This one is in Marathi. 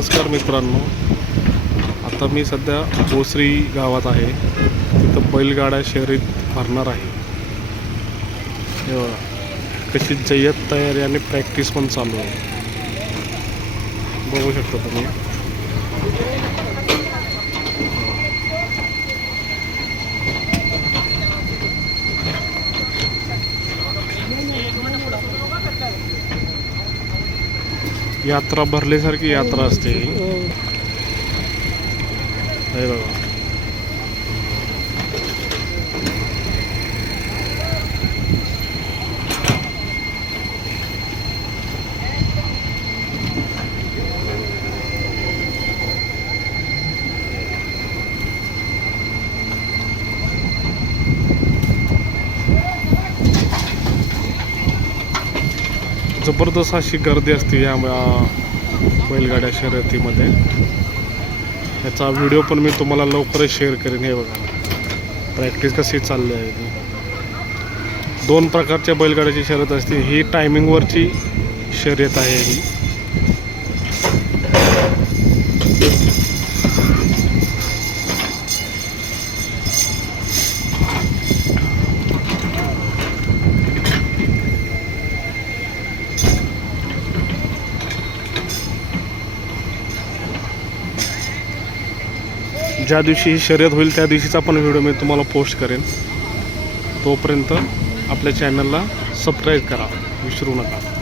नमस्कार मित्रांनो. आता मी सध्या भोसरी गावात आहे. तिथं बैलगाड्या शहरीत भरणार आहे. कशी जय्यत तयारी आणि प्रॅक्टिस पण चालू आहे. बघू शकता तुम्ही. यात्रा भरल्यासारखी यात्रा असते ही. हे बघा जबरदस्त अशी गर्दी असते या बैलगाड्या शर्यतीमध्ये. याचा व्हिडिओ पण मी तुम्हाला लवकरच शेअर करेन. हे बघा. प्रॅक्टिस कशी चालली आहे ती. दोन प्रकारच्या बैलगाड्याची शर्यत असते. ही टायमिंगवरची शर्यत आहे ही. ज्या दिवशी ही शर्यत होईल त्या दिवशीचा पण व्हिडिओ मी तुम्हाला पोस्ट करेन. तोपर्यंत आपल्या चॅनलला सबस्क्राईब करा. विसरू नका.